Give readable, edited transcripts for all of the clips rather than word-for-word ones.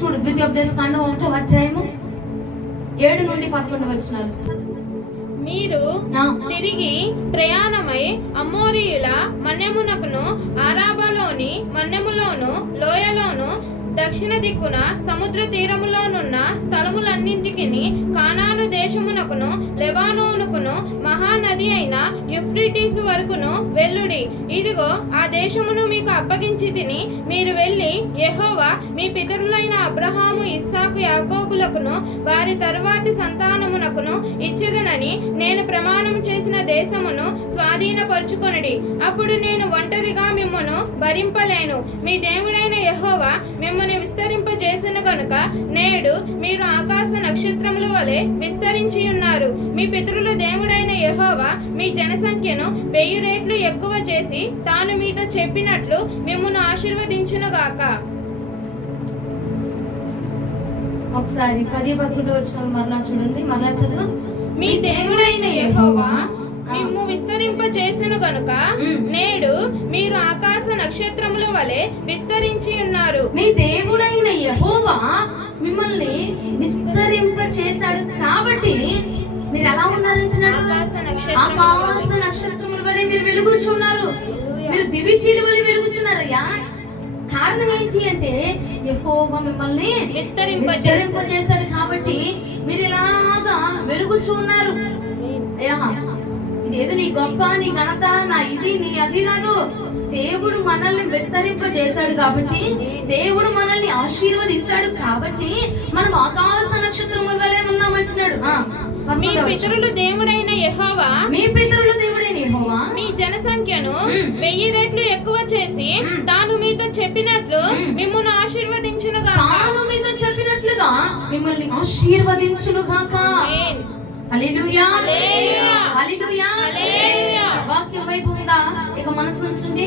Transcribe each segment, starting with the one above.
చూడు, ద్వితీయోపదేశకాండం 1వ అధ్యాయము 7 నుండి 11 వచనాలు. మీరు తిరిగి ప్రయాణమై అమోరీయుల మన్యమునకును ఆరాబాలోని మన్యములోను లోయలోను దక్షిణ దిక్కున సముద్ర తీరములోనున్న స్థలములన్నింటికి కానాను దేశమునకును లెబానోనుకును మహానది అయిన యూఫ్రటీసు వరకును వెళ్ళుడి. ఇదిగో ఆ దేశమును మీకు అప్పగించి తిని మీరు వెళ్ళి యెహోవా మీ పితరులైన అబ్రహాము ఇస్సాకు యాకోబులకును వారి తరువాతి సంతానమునకును ఇచ్చెదనని నేను ప్రమాణం చేసిన దేశమును స్వాధీనపరుచుకొనుడి. అప్పుడు నేను ఒంటరిగా మిమ్మును భరింపలేను. మీ దేవుడైన యెహోవా మిమ్మల్ని విస్తరింపజేసిన కనుక నేడు మీరు ఆకాశ నక్షత్రముల వలె విస్తరించి ఉన్నారు. మీ పితరుల దేవుడైన యెహోవా మీ జనసంఖ్యను 1000 రెట్లు ఎక్కువ చేసి తాను మీతో చెప్పినట్లు మిమ్మును ఆశీర్వదించునుగాక. ఒకసారి 10-11 వచనాలు మరలా చూడండి, మరలా చదువు. మీ దేవుడైన యెహోవా మిమ్ము విస్తరింపజేసెను గనుక నేడు మీరు ఆకాశ నక్షత్రముల వలె విస్తరించి ఉన్నారు. మీ దేవుడైన యెహోవా మిమ్మల్ని విస్తరింపచేశాడు కాబట్టి మీరు ఎలా ఉన్నారంటున్నాడు? ఆకాశ నక్షత్రముల వలె మీరు వెలుగుచున్నారు. మీరు దివిచీల వలె వెలుగుచున్నారయ్యా. కారణం ఏంటి అంటే యెహోవా మిమ్మల్ని విస్తరింపజేశాడు కాబట్టి మీరు ఇలాగా వెలుగుచున్నారు. అయ్యా, ఇదేదో నీ గొప్ప, నీ ఘనత, నా ఇది, నీ అది కాదు. దేవుడు మనల్ని విస్తరింపజేశాడు కాబట్టి, దేవుడు మనల్ని ఆశీర్వదించాడు కాబట్టి మనం ఆకాశ నక్షత్రముల వలె ఉన్నామంటున్నాడు. మీ పితరుల దేవుడైన యెహోవా మీ జనసంఖ్యను 1000 రెట్లు ఎక్కువ చేసి తాను మీతో చెప్పినట్లు మిమ్మును చెప్పినట్లుగా మిమ్మల్ని ఆశీర్వదించునుగాక. హల్లెలూయా, హల్లెలూయా, హల్లెలూయా. వాక్యం వైపు ఉందా? ఇక మనసు ఉంచండి.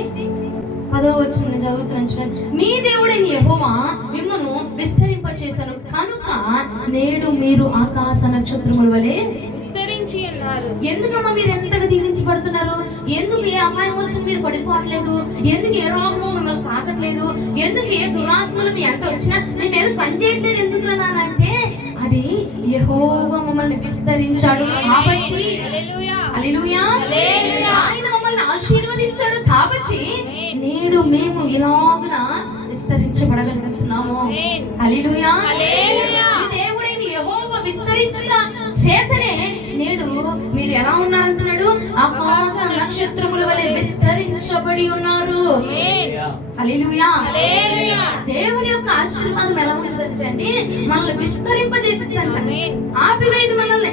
10వ వచనం చదువుతున్నాను చూడండి. మీ దేవుడైన యెహోవా మిమ్మును విస్తరింపచేశాను కనుక నేడు మీరు ఆకాశ నక్షత్రముల వలె విస్తరించి ఉన్నారు. ఎందుకమ్మా మీరు ఎంతగా దీవించబడుతున్నారు? ఎందుకు ఏ అపాయం వచ్చిన మీరు పడిపోవట్లేదు? ఎందుకు ఏ రోగము మిమ్మల్ని తాకట్లేదు? ఎందుకు ఏ దురాత్మలు మీ అంట వచ్చినా మీ మీద పనిచేయట్లేదు? ఎందుకు అంటే అది యెహోవా మమ్మల్ని విస్తరించాడు కాబట్టి. హల్లెలూయా, ఆయన మమ్మల్ని ఆశీర్వదించాడు కాబట్టి నేడు మేము ఇలాగున విస్తరించబడగలుగుతున్నాము. హల్లెలూయా, దేవుడైన యెహోవా విస్తరించుట చేతనే నేడు మీరు ఎలా ఉన్నారంటున్నాడు? ఆకాశ నక్షత్రముల వలె విస్తరించబడి ఉన్నారు. హల్లెలూయా. దేవుని యొక్క ఆశీర్వాదం ఎలా ఉంటుందంటే అండి, మనల్ని విస్తరింపజేసిందంట. ఆపివేయదు, మనల్ని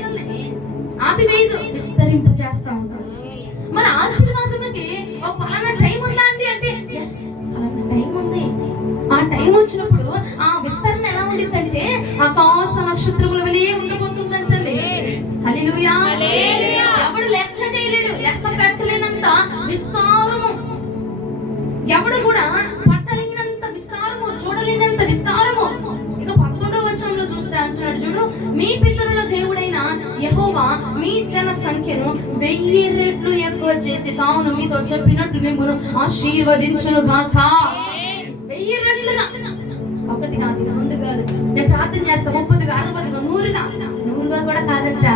ఆపివేయదు, విస్తరింపజేస్తా ఉంటాం. మన ఆశీర్వాదముకి ఒక పలానా టైం ఉందా అండి అంటే ఎస్, పలానా టైం ఉంది. ఆ టైం వచ్చినప్పుడు ఆ విస్తరణ ఎలా ఉండిద్దంటే ఆకాశ నక్షత్రముల వలె ఉండబోతుందంటండి. హల్లెలూయా. ఎవడు లెక్క చేయలేడు, లెక్క పెట్టలేనంత విస్తారము, ఎవడు కూడా పట్టలేనంత విస్తారము, చూడలేనంత విస్తారము. ఇక 11వ వచనంలో చూస్తే అంటున్నాడు చూడు, మీ పితరుల దేవుడైన యెహోవా మీ జన సంఖ్యను 1000 రెట్లు ఎక్కువ చేసి తాను మీతో చెప్పినట్లు మిమ్మును ఆశీర్వదించునుగాక. 1000 రెట్లుగా, ఒకటి కాదు, 2 కాదు. నేను ప్రార్థన చేస్తా 30గా 60గా 100గా కూడా కాదంట,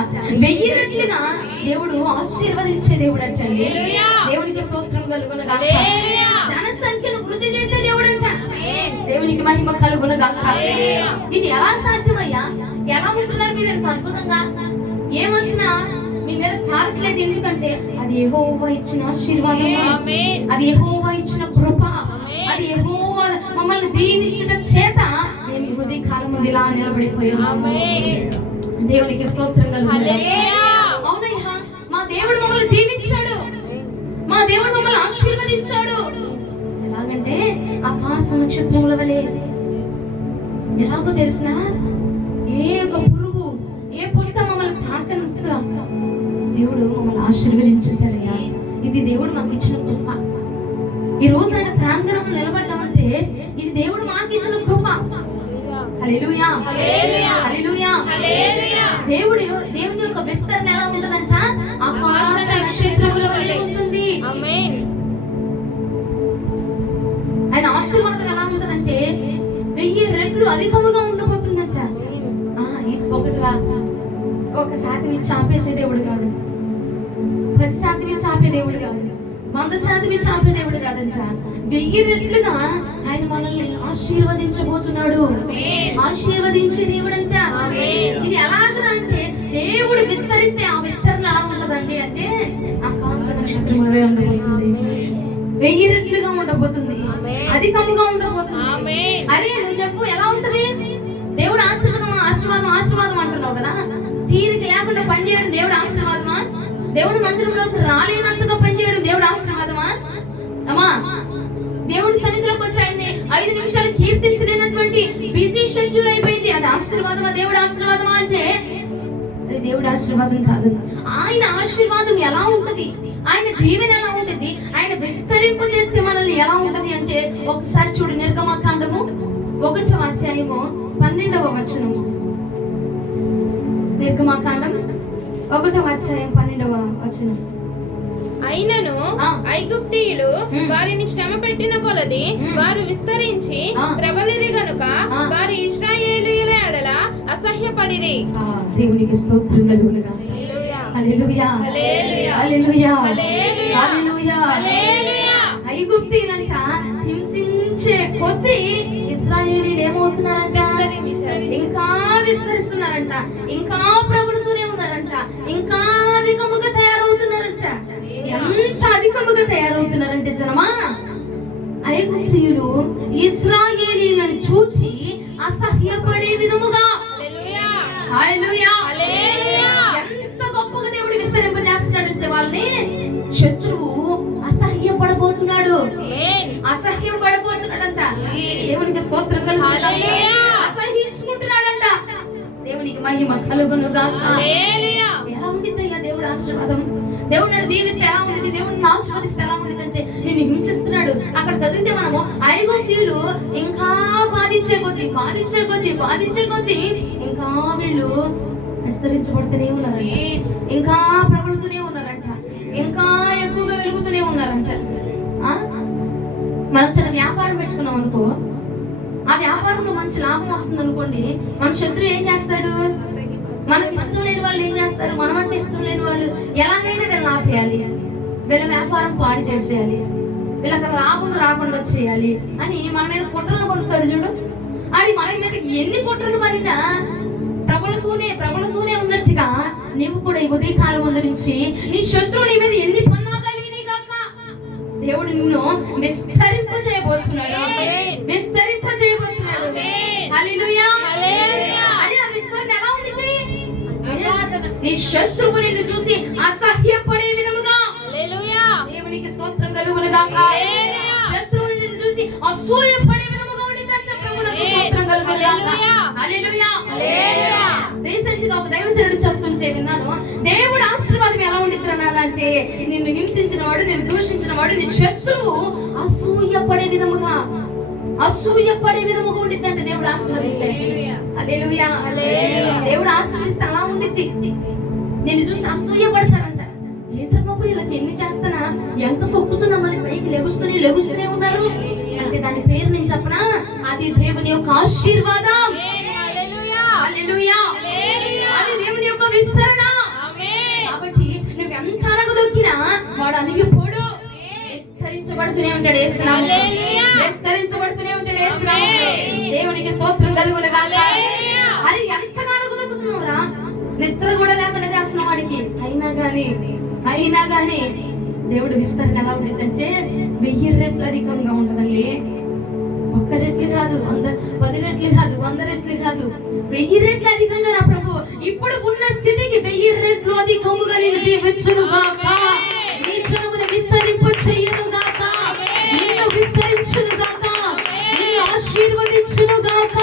1000 రెట్లుగా దేవుడు ఆశీర్వదించే దేవుడు అంటండి. దేవునికి స్తోత్రం కలుగునుగాక. జనసంఖ్యను వృద్ధి చేసే దేవుడు అంట. దేవునికి మహిమ కలుగునుగాక. ఇది ఎలా సాధ్యమయ్యా? ఎలా ఉంటున్నారు మీరు ఎంత అద్భుతంగా? ఏమొచ్చినా మీ మీద పారట్లేదు. ఎందుకంటే అది యెహోవా ఇచ్చిన ఆశీర్వాదం, అది యెహోవా ఇచ్చిన కృప, అది యెహోవా మమ్మల్ని దీవించుట చేత మేము ఈ ఉదయ కాలం ఇలా నిలబడిపోయాము. దేవునికి స్తోత్రం కలుగునుగాక. అవునయ్యా, మా దేవుడు మమ్మల్ని దీవించాడు, మా దేవుడు మమ్మల్ని ఆశీర్వదించాడు. ఎలాగంటే ఆకాశ నక్షత్రముల వలె. ఎలాగో తెలిసినా ఏ ఒక పురుగు, ఏ పుట్ట మమ్మల్ని తాకనట్టుగా దేవుడు మమ్మల్ని ఆశీర్వదించేశాడయ్యా. ఇది దేవుడు మాకు ఇచ్చిన కృప. ఈ రోజు ఆయన ప్రాంగణంలో నిలబడ్డామంటే ఇది దేవుడు మాకు ఇచ్చిన కృప. హల్లెలూయా, హల్లెలూయా. దేవుని యొక్క విస్తరణ ఎలా ఉంటుందంట? ఆకాశ నక్షత్రముల వలె ఉంటుంది. ఆయన ఆశీర్వాదం ఎలా ఉంటుందంటే 1000 రెట్లు అధికముగా ఉండబోతుందంట. ఒకటిగా 1% ఇచ్చి ఆపేసే దేవుడు కాదు, 10% ఇచ్చి ఆపే దేవుడు కాదు, 100% ఇచ్చి ఆపే దేవుడు కాదంట. 1000 రెట్లుగా ఆయన మనల్ని ఆశీర్వదించబోతున్నాడు. ఆశీర్వదించే దేవుడు అంట. ఇది ఎలాగరా అంటే దేవుడు విస్తరిస్తే ఆ విస్తరణ ఎలా ఉంటదండి అంటే ఆకాశ నక్షత్రములే ఉండబోతుంది. 1000 రెట్లుగా ఉండబోతుంది, అధికముగా ఉండబోతుంది. అరే నువ్వు చెప్పు ఎలా ఉంటది? దేవుడు ఆశీర్వాదం ఆశీర్వాదం ఆశీర్వాదం అంటున్నావు కదా, తీరిక లేకుండా పనిచేయడం దేవుడు ఆశీర్వాదమా? దేవుడు మందిరంలోకి రాలేనంతగా పనిచేయడం దేవుడు ఆశీర్వాదమా? అమ్మా, దేవుడి సన్నిధిలోకి వచ్చి ఆయన్ని 5 నిమిషాలు కీర్తించలేనటువంటి బిజీ షెడ్యూల్ అయిపోయింది. అది ఆశీర్వాదమా? దేవుడు ఆశీర్వాదమా అంటే అది దేవుడి ఆశీర్వాదం కాదు. ఆయన ఆశీర్వాదం ఎలా ఉంటది, ఆయన దీవెన ఎలా ఉంటది, ఆయన విస్తరింప చేస్తే మనల్ని ఎలా ఉంటది అంటే ఒకసారి చూడు. నిర్గమకాండము 1వ అధ్యాయము 12వ వచనము. నిర్గమకాండం 1వ అధ్యాయం 12వ వచనం. అయినను ఐగుప్తీయులు వారిని శ్రమ పెట్టిన కొలది వారు విస్తరించి ప్రబలిది గనుక వారి ఇశ్రాయేలీయుల ఎడల అసహ్యపడిరి. దేవునికి స్తోత్రం కలుగును గాక. హల్లెలూయా హల్లెలూయా హల్లెలూయా హల్లెలూయా హల్లెలూయా. ఐగుప్తీయులంట హింసించే కొద్దీ ఇశ్రాయేలీయులు ఏమవుతున్నారంట? ఇంకా విస్తరిస్తున్నారంట, ఇంకా ప్రబలుతూనే ఉన్నారంట, ఇంకా అధికముగా తయారవుతున్నారంట. ఎంత అధికముగా తయారవుతున్నారంటే జనమా, ఐగుప్తీయులు ఇశ్రాయేలీయులను చూచి అసహ్యపడే విధముగా హల్లెలూయా హల్లెలూయా ఎంత గొప్పగా దేవుడు విస్తరింపజేస్తున్నాడంటే వాళ్ళని శత్రువు అసహ్యపడబోతున్నాడు, అసహ్యపడబోతున్నాడంట. దేవునికి స్తోత్రం కలుగును. అసహ్యించుకుంటున్నాడంట. దేవునికి మహిమ కలుగును గాక. ఎలా ఉండిద్దయ్యా దేవుడు ఆశీర్వాదం? దేవుడు నన్ను దీవిస్తే ఎలా ఉండిద్ది, దేవుడిని ఆశీర్వదిస్తే ఎలా ఉండిద్ది అంటే నిన్ను హింసిస్తున్నాడు. అక్కడ చదివితే మనము ఐగుప్తీయులు ఇంకా బాధించే కొద్దీ బాధించే కొద్దీ బాధించే కొద్దీ ఇంకా వీళ్ళు విస్తరించబడుతూనే ఉన్నారంట, ఇంకా ప్రబలుతూనే ఉన్నారంట, ఇంకా ఎక్కువగా వెలుగుతూనే ఉన్నారంట. మనం చిన్న వ్యాపారం పెట్టుకున్నాం అనుకో, ఆ వ్యాపారంలో మంచి లాభం వస్తుంది అనుకోండి, మన శత్రువు ఏం చేస్తాడు? మనకి ఇష్టం లేని వాళ్ళు ఏం చేస్తారు? మనం అంటే ఇష్టం లేని వాళ్ళు ఎలాగైనా వీళ్ళని ఆపేయాలి, వీళ్ళ వ్యాపారం పాడు చేసేయాలి, వీళ్ళకి లాభం రాకుండా చేయాలి అని మన మీద కుట్రలు కొడుతాడు చూడు. అది మన మీదకి ఎన్ని కుట్రలు పడినా ప్రబలుతూనే ఉన్నట్టుగా నీవు కూడా ఈ ఉదయకాలం ముందు నుంచి నీ శత్రువు నీ మీద ఎన్ని పన్నాగాలి గాక దేవుడు నిన్ను విస్తరింప చేయబోతున్నాడు, విస్తరింప చేయబోతున్నాడు. హల్లెలూయా హల్లెలూయా. అది ఆ విస్తరణ ఎలా ఉంటుంది? నీ శత్రువు నిన్ను చూసి అసహ్యపడే విధముగా. హల్లెలూయా. దేవునికి స్తోత్రం కలుగును గాక. హల్లెలూయా. శత్రువు నిన్ను చూసి అసూయపడే విధముగా ఉండిదంట. ప్రభువునికి స్తోత్రం కలుగును గాక. హల్లెలూయా హల్లెలూయా. రీసెంట్ గా ఒక దైవజనుడు చెప్తుంటే విన్నాను, దేవుడు ఆశీర్వాదం ఎలా ఉండిద్రనాలంటే నిన్ను హింసించిన వాడు, నిన్ను దూషించిన వాడు, నీ శత్రువు అసూయపడే విధముగా ఉండిద్దంట దేవుడు ఆశీర్వదిస్తే. హల్లెలూయా హల్లెలూయా. దేవుడు ఆశీర్వదిస్తే అలా ఉండిద్ది. నిన్ను చూసి అసూయపడతారంట. ఏంటో బాబు వీళ్ళకి ఎన్ని చేస్తానా, ఎంత తొక్కుతున్నా మళ్ళీ పైకి లెగుస్తూనే ఉన్నారు అంటే దాని పేరు నేను చెప్పనా, అది దేవుని యొక్క ఆశీర్వాదం. హల్లెలూయా. అది దేవుని యొక్క విస్తరణ. కాబట్టి నువ్వు ఎంత అనగదొక్కినా వాడు అణిగిపోడు, విస్తరించబడుతూనే ఉంటాడు యేసునామం. విస్తరించబడుతూనే ఉంటాడు యేసునామం. దేవునికి స్తోత్రం కలుగును గాక. అరే ఎంతగా అణగదొక్కుతున్నావురా, నిద్ర కూడా లేకుండా చేస్తున్న వాడికి అయినా గాని దేవుడు విస్తరణ ఎలా ఉండిద్దంటే 1000 రెట్లు అధికంగా ఉంటుందండి. 1 రెట్లు కాదు, 10 రెట్లు కాదు, 100 రెట్లు కాదు, 1000 రెట్లు అధికంగా నా ప్రభు ఇప్పుడు ఉన్న స్థితికి 1000 రెట్లు అధికముగా నిన్ను దీవించును గాక. నీ జనమును విస్తరింప చేయును గాక, నిన్ను విస్తరించును గాక, నిన్ను ఆశీర్వదించును గాక,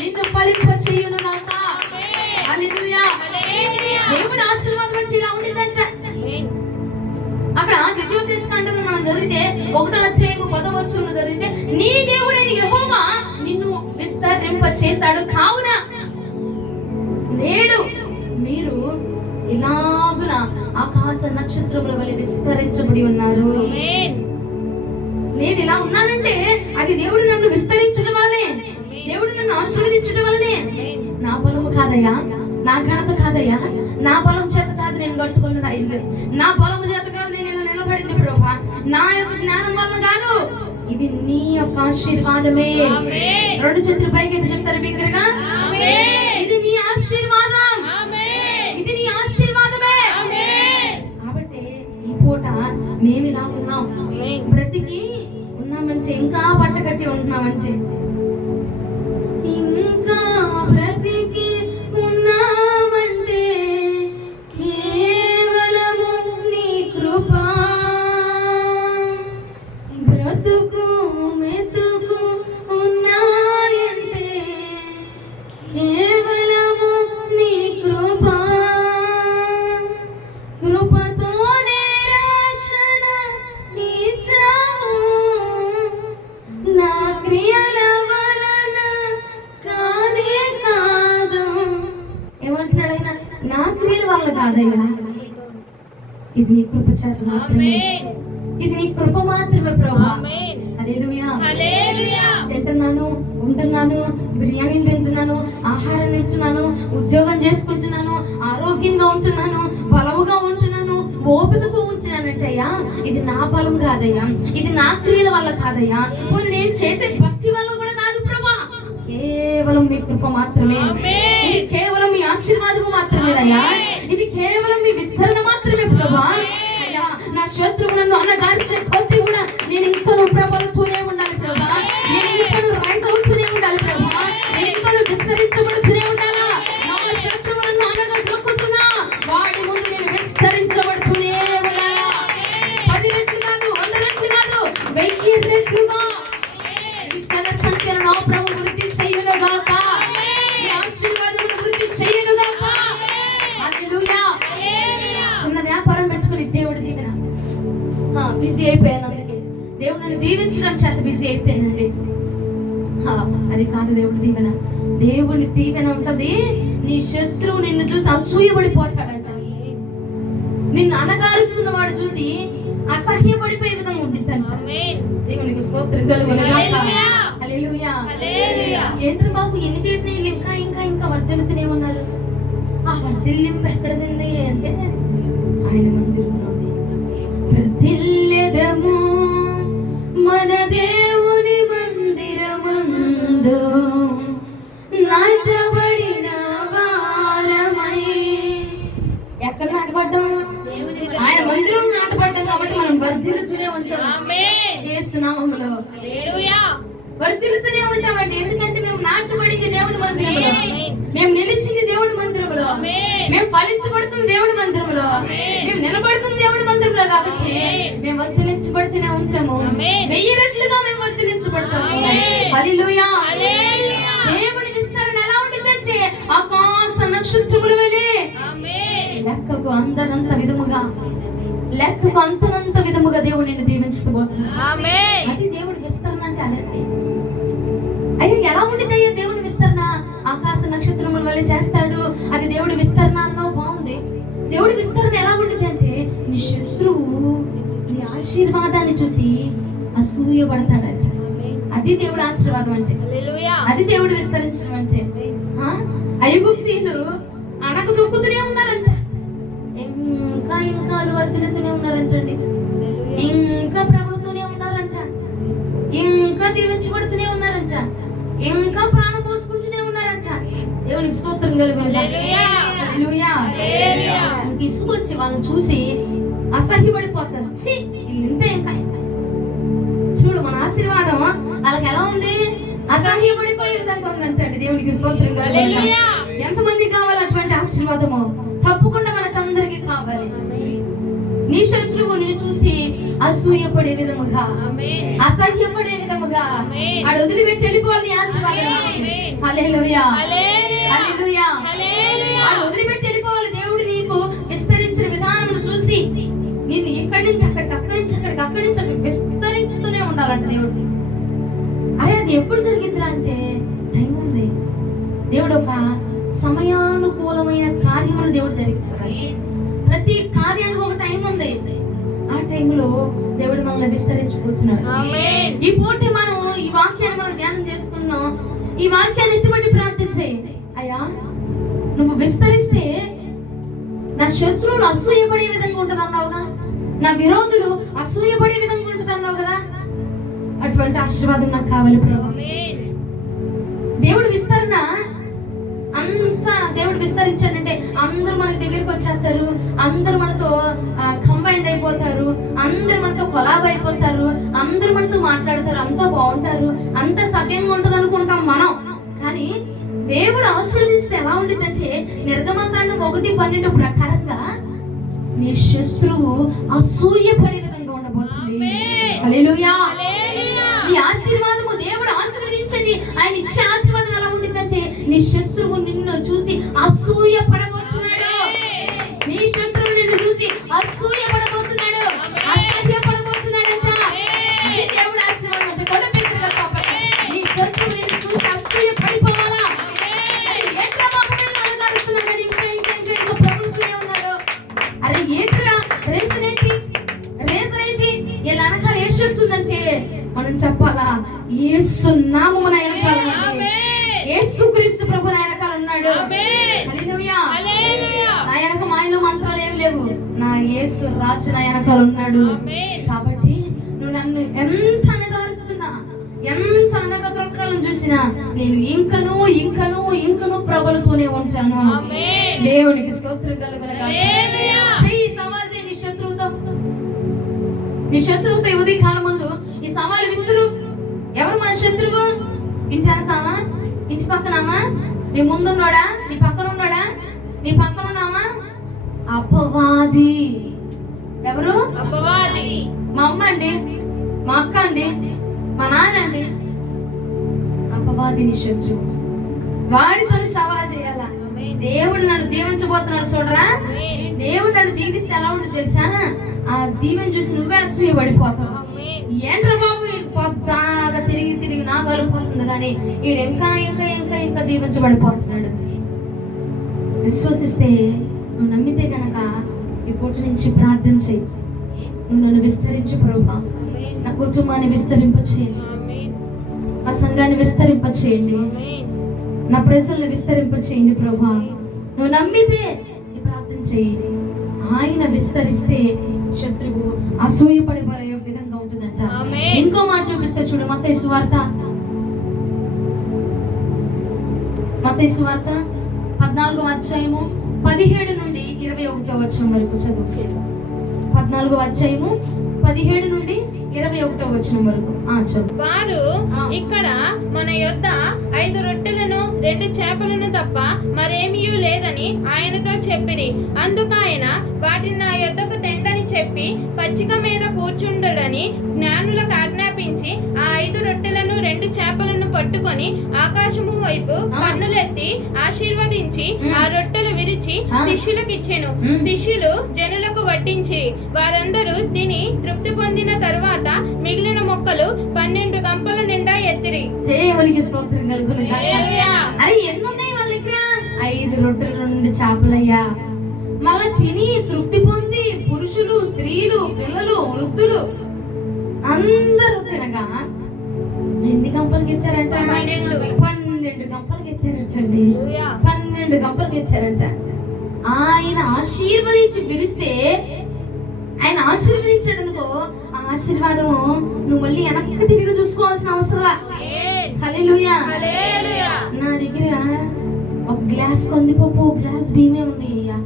నిన్ను ఫలింప చేయును గాక. హల్లెలూయా. దేవుని ఆశీర్వాదం వచ్చి ఇలా ఉండిద్దంట. అక్కడ ద్వితీయోపదేశకాండంలో మనం చదివితే 1వ అధ్యాయము 10వ వచనంలో చదివితే నీ దేవుడైన యెహోవా నిన్ను విస్తరింప చేశాడు, కావున నేడు మీరు ఇలాగున ఆకాశ నక్షత్రముల వలె విస్తరించబడి ఉన్నారు. నేను ఇలా ఉన్నానంటే అది దేవుడు నన్ను విస్తరించడం వల్లనే, దేవుడు నన్ను ఆశీర్వదించడం వల్లనే. నా బలము కాదయ్యా, నా ఘనత కాదయ్యా, నా బలం చేత కాదు నేను కట్టుకుంది నా ఇల్లు, నా బలము చేత కాదు నేను ఇలా నిలబడింది ప్రభువా, నా యొక్క జ్ఞానం వల్ల కాదు, ఇది నీ యొక్క ఆశీర్వాదమే. రెండు చేతులు పైకి చెప్తారు బిగ్గరగా, ఇది నీ ఆశీర్వాదం, ఇది నీ ఆశీర్వాదమే. కాబట్టి ఈ పూట మేము ఇలా ఉన్నాం, బ్రతికి ఉన్నామంటే, ఇంకా బట్ట కట్టి ఉంటున్నామంటే, ఇంకా బ్రతికి ఉన్నామంటే కేవలము నీ కృప. బ్రతుకు మెతుకు ఉన్నాయంటే కేవలము నీ కృప. కృపతోనే రక్షణ ఇచ్చావు, నా క్రియల వలన కానే కాదు. ఏమంటున్నాడు ఆయన? నా క్రియల వల్ల కాదయ్యా, ఇది నీ కృప చేత మాత్రమే, ఇది నీ కృప మాత్రమే ప్రభువా. హల్లెలూయా. తింటున్నాను, ఉంటున్నాను, బిర్యానీలు తింటున్నాను, ఆహారం తింటున్నాను, ఉద్యోగం చేసుకుంటున్నాను, ఆరోగ్యంగా ఉంటున్నాను, బలముగా ఉంటున్నాను, ఓపికతో ఉంటున్నానంటే అయ్యా, ఇది నా బలం కాదయ్యా, ఇది నా క్రియల వల్ల కాదయ్యా, పోనీ నేను చేసే భక్తి వల్ల కూడా కాదు ప్రభా, కేవలం మీ కృప మాత్రమే, ఇది కేవలం మీ ఆశీర్వాదము మాత్రమేనయ్యా, ఇది కేవలం మీ విస్తరణ మాత్రమే ప్రభా. అయ్యా, నా శత్రువు నన్ను అన్నగారిచే కొద్ది కూడా నేను ఇంకా ప్రబలుతూనే ఉండాలి ప్రభా, నేను ఇంకా రైజ్ అవుతూనే ఉండాలి ప్రభా, నేను ఇంకా విస్తరించబడుతూనే ఉండాలా. నా శత్రువులను అనగా దొరుకుతున్నా వాడి ముందు నేను విస్తరించబడుతూనే ఉండాలా. 10 రెట్లు కాదు, 100 రెట్లు కాదు, 1000 రెట్లుగా ఈ జన సంఖ్యను నా ప్రభు వృద్ధి చేయునుగాక, ఈ ఆశీర్వాదమును వృద్ధి చేయునుగాక. హల్లెలూయా. చిన్న వ్యాపారం పెట్టుకుని దేవుడి దీవెన బిజీ అయిపోయాను, అందుకే దేవుడు నన్ను దీవించడం చేత బిజీ అయిపోయానండి. అది కాదు దేవుడి దీవెన. దేవుని దీవెన ఉంటది, నీ శత్రువు నిన్ను చూసి అసూయపడిపోతాడంట, నిన్ను అనగారుస్తున్న వాడు చూసి అసహ్యపడిపోయే విధంగా ఉండిద్దంట. దేవునికి స్తోత్రం కలుగునుగాక. హల్లెలూయా. ఏంట్రా బాబు, ఎన్ని చేసినా వీళ్ళు ఇంకా ఇంకా ఇంకా వర్ధిల్లుతూనే ఉన్నారు. ఆ వర్ధిల్లింపు ఎక్కడదండి అంటే ఆయన మందిరంలో వర్ధిల్లెదము, మన దేవుని మందిరమందు నాటబడిన వారమై. ఎక్కడ నాటపడ్డాం? ఆయన మందిరం నాటపడ్డాం కాబట్టి మనం వర్ధిల్లుతూనే ఉంటాం యేసు నామములో. వర్ధిల్లుతూనే ఉంటామండి, ఎందుకంటే మేము నాటబడింది దేవుని మందిరంలో, మేము నిలిచింది దేవుని మందిరంలో, మేము ఫలించబడుతుంది దేవుని మందిరంలో, మేము నిలబడుతుంది దేవుని మందిరంలో. కాబట్టి మేము వర్ధిల్లించబడుతూనే ఉంటాము, 1000 రెట్లుగా మేము వర్ధిల్లించబడతాము. హల్లెలూయా. దేవుని విస్తరణ ఎలా ఉంటుందంటే ఆకాశ నక్షత్రముల వలె లెక్కకు అందనంత విధముగా, లెక్కకు అంతనంత విధముగా దేవుడు నిన్ను దీవించబోతున్నాడు. అది దేవుడి విస్తరణ అంటే అదండి. అయితే ఎలా ఉండిద్ది అయ్యా దేవుడి విస్తరణ? ఆకాశ నక్షత్రముల వల్ల చేస్తాడు, అది దేవుడి విస్తరణ అన్నో బాగుంది. దేవుడి విస్తరణ ఎలా ఉండిద్ది అంటే నీ శత్రువు నీ ఆశీర్వాదాన్ని చూసి అసూయపడతాడంట. అది దేవుడి ఆశీర్వాదం అంటే, అది దేవుడు విస్తరించడం అంటే. ఐగుప్తీయులు అనకు దొక్కుతూనే ఉన్నారంట, ఇంకా ఇంకా వర్ధిల్లుతూనే ఉన్నారంటండి, ఇంకా ప్రబలుతూనే ఉన్నారంట, ఇంకా దీవించబడుతూనే ఉన్నారంట, ఇంకా ప్రాణం పోసుకుంటూనే ఉన్నారంట. దేవునికి స్తోత్రం కలుగునుగాక. ఇసుకొచ్చి వాళ్ళని చూసి అసహ్యపడిపోతారు. ఇంతే ఇంకా చూడు, మన ఆశీర్వాదం వాళ్ళకి ఎలా ఉంది? అసహ్యపడిపోయే విధంగా ఉందంటండి. దేవునికి స్తోత్రం కలుగునుగాక. ఎంతమంది కావాలి అటువంటి ఆశీర్వాదము? తప్పకుండా మనకందరికీ కావాలి. నీ శత్రువు నిన్ను చూసి అసూయపడే విధముగా, అసహ్యపడే విధముగా ఆడు వదిలిపెట్టి వెళ్ళిపోవాలి నీ ఆశీర్వాదం. హల్లెలూయా. హల్లెలూయా. ఆడు వదిలిపెట్టి వెళ్ళిపోవాలి. దేవుడు నీకు విస్తరించిన విధానమును చూసి నిన్ను ఇక్కడి నుంచి అక్కడికి, అక్కడి నుంచి అక్కడికి, అక్కడి నుంచి అక్కడికి విస్తరించుతూనే ఉండాలంట దేవుడు. అరే అది ఎప్పుడు జరిగిద్దిరా అంటే టైం ఉంది. దేవుడు ఒక సమయానుకూలమైన కార్యములు దేవుడు జరిగిస్తాడు. ప్రతి కార్యానికి ఒక టైం ఉంది. ఆ ఆ టైంలో దేవుడు మనల్ని విస్తరించబోతున్నాడు. ఆమేన్. ఈ పూట మనం ఈ వాక్యాన్ని మనం ధ్యానం చేసుకున్నాం. ఈ వాక్యాన్ని ఎత్తుబడి ప్రార్థన చేయండి. అయ్యా, నువ్వు విస్తరిస్తే నా శత్రువులు అసూయపడే విధంగా ఉంటుంది అన్నావుగా, నా విరోధులు అసూయపడే విధంగా ఉంటుంది అన్నావు కదా. అటువంటి ఆశీర్వాదం నాకు కావాలి ప్రభు. ఆమేన్. దేవుడు విస్తరణ అంతా దేవుడు విస్తరించాడంటే అందరూ మన దగ్గరికి వచ్చేస్తారు, అందరూ మనతో కంబైండ్ అయిపోతారు, అందరూ మనతో కొలాబ్ అయిపోతారు, అందరూ మనతో మాట్లాడతారు, అంతా బాగుంటారు, అంత సవ్యంగా ఉంటుంది అనుకుంటాం మనం. కానీ దేవుడు ఆశీర్వదిస్తే ఎలా ఉంటుందంటే నిర్గమకాండం 1:12 ప్రకారంగా నీ శత్రువు అసూయపడే విధంగా ఉండబోతుంది. ఆమేన్. హల్లెలూయా. హల్లెలూయా. నీ ఆశీర్వాదము దేవుడు ఆశీర్వదించేది, ఆయన ఇచ్చే ఆశీర్వాదం ఎలా ఉంటుందంటే నీ శత్రువు నిన్ను చూసి అసూయ పడబోతున్నాడు. నీ శత్రువు నిన్ను చూసి అసూయ పడబోతున్నాడు, అసహ్య పడబోతున్నాడంట. ఇది దేవుడు ఆశీర్వాదం అంటే కూడా పెంచుగా కాబట్టి నీ శత్రువు నిన్ను చూసి అసూయ పడిపోవాలా. అరే ఏంట్రా మా పిల్లలు అడుగుతున్నారు కదా, ఇంకా ఇంకా ఇంకా ఇంకా ప్రభుత్వమే ఉన్నారు. అరే ఏంట్రా రేషన్ ఏంటి ఇలా వెనకాల ఏ చెప్తుందంటే మనం చెప్పాలా, యేసు నామమున వెనకాల యేసుక్రీస్తు ప్రభు నా వెనకాల ఉన్నాడు. హల్లెలూయా. నా వెనక మాయలో మంత్రాలు ఏమి లేవు, నా యేసు రాజు నా వెనకాల ఉన్నాడు. కాబట్టి నువ్వు నన్ను ఎంత అనగారుస్తున్నా, ఎంత అనగతొక్కాలని చూసినా నేను ఇంకను ఇంకను ఇంకను ప్రభులతోనే ఉంటాను. దేవునికి స్తోత్రం కలుగును. చెయ్యి సవాల్ చేయి నీ శత్రువుతో. నీ శత్రువుతో ఉదయ కాలం ముందు ఈ సవాలు విసురు. ఎవరు మన శత్రువు? ఇంటి వెనకామా, ఇంటి పక్కనామా, నీ ముందున్నాడా, నీ పక్కన ఉన్నాడా, నీ పక్కన ఉన్నామా? అపవాది. ఎవరు? అపవాది. మా అమ్మ అండి, మా అక్క అండి, మా నాన్న అండి. అపవాది నీ శత్రువు. వాడితో సవాల్ చేయాలా. దేవుడు నన్ను దీవించబోతున్నాడు చూడరా. దేవుడు నన్ను దీవిస్తే ఎలా ఉంటుంది తెలుసా? ఆ దీవెన చూసి నువ్వే అసూయ పడిపోతావు. ఏంట్రా బాబు పొద్దాగా తిరిగి తిరిగి నాకు అరిపోతుంది, కానీ వీడు ఇంకా ఇంకా ఇంకా ఇంకా దీవించబడిపోతున్నాడు. విశ్వసిస్తే, నువ్వు నమ్మితే కనుక ఈ పూట నుంచి ప్రార్థన చేయి. నువ్వు నన్ను విస్తరించు ప్రభా, నా కుటుంబాన్ని విస్తరింపచేయండి, మా సంఘాన్ని విస్తరింపచేయండి, నా ప్రజల్ని విస్తరింపచేయండి ప్రభా. నువ్వు నమ్మితే ఈ ప్రార్థన చేయి. ఆయన విస్తరిస్తే శత్రువు అసూయపడిపోయే విధంగా ఉంటుందంట. ఇంకో మాట చూపిస్తే చూడు, మత్తయి సువార్త 14వ అధ్యాయము 17 నుండి 21వ వచనం వరకు చదువు. 14వ అధ్యాయము 17 నుండి 21వ వచనం వరకు చదువు. వారు ఇక్కడ మన యొద్ద 5 రొట్టెలను 2 చేపలను తప్ప మరేమీ లేదని ఆయనతో చెప్పిరి. అందుకు ఆయన వాటిని నా యొద్దకు తెండని చెప్పి పచ్చిక మీద కూర్చుండడని జ్ఞానులకు ఆజ్ఞాపించి ఆ 5 రొట్టెలను 2 చేపలను పట్టుకొని ఆకాశము వైపు కన్నులెత్తి ఆశీర్వదించి ఆ రొట్టెలు విరిచి శిష్యులకు ఇచ్చెను. శిష్యులు జనులకు వడ్డించి వారందరూ తిని తృప్తి పొందిన తరువాత మిగిలిన మొక్కలు 12 గంపల నిండా ఎత్తిరి. దేవునికి స్తోత్రం కలుగును గాక. అరే ఎన్ని ఉన్నాయి వాళ్ళ దగ్గర? 5 రొట్టెలు 2 చేపలయ్యా. మళ్ళా తిని తృప్తి పొంది పురుషులు, స్త్రీలు, పిల్లలు, వృద్ధులు అందరూ తినగా ఎన్ని గంపలకి ఎత్తారంట? 12 గంపలకి ఎత్తారంటండి. 12 గంపలకి ఎత్తారంట. ఆయన ఆశీర్వదించి పిలిస్తే, ఆయన ఆశీర్వదించాడు అనుకో, ఆ ఆశీర్వాదము నువ్వు మళ్ళీ వెనక్కి తిరిగి చూసుకోవాల్సిన అవసరం. హల్లెలూయా. నా దగ్గర ఒక గ్లాస్ కందిపప్పు, ఒక గ్లాస్ బియ్యమే ఉన్నాయి అయ్యా.